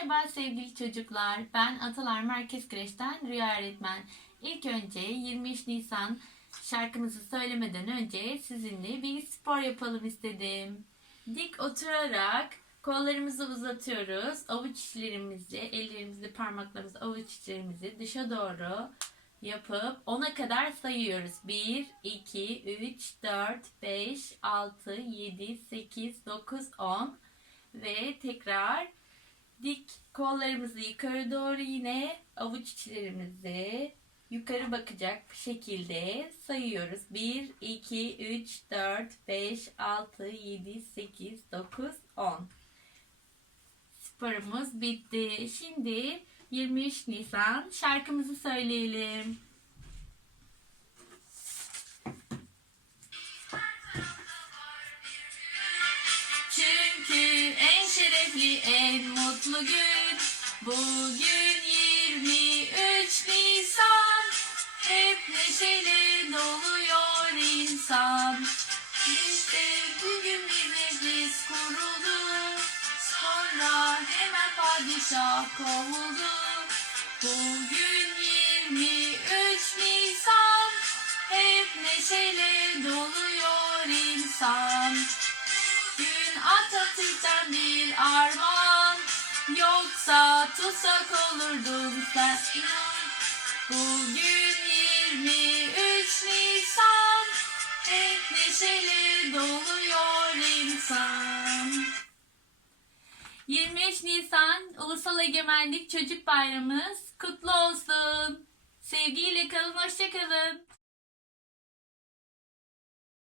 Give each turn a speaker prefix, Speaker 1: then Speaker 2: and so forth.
Speaker 1: Merhaba sevgili çocuklar. Ben Atalar Merkez Kreş'ten Rüya Öğretmen. İlk önce 23 Nisan şarkımızı söylemeden önce sizinle bir spor yapalım istedim. Dik oturarak kollarımızı uzatıyoruz. Avuç içlerimizi, ellerimizi, parmaklarımızı, avuç içlerimizi dışa doğru yapıp 10'a kadar sayıyoruz. 1, 2, 3, 4, 5, 6, 7, 8, 9, 10 ve tekrar dik kollarımızı yukarı doğru yine avuç içlerimizi yukarı bakacak şekilde sayıyoruz. 1, 2, 3, 4, 5, 6, 7, 8, 9, 10. Sporumuz bitti. Şimdi 23 Nisan şarkımızı söyleyelim. Çünkü en şerefli, en mutlu gün bugün 23 Nisan. Hep neşeyle doluyor insan. İşte bugün bir meclis kuruldu. Sonra hemen padişah kovuldu. Bugün 23 Nisan. Hep neşeyle doluyor insan. Gün armağan Yoksa tutsak olurdun sen inan Bugün 23 Nisan Hep neşeyle doluyor insan 23 Nisan Ulusal Egemenlik Çocuk Bayramımız kutlu olsun. Sevgiyle kalın, hoşçakalın.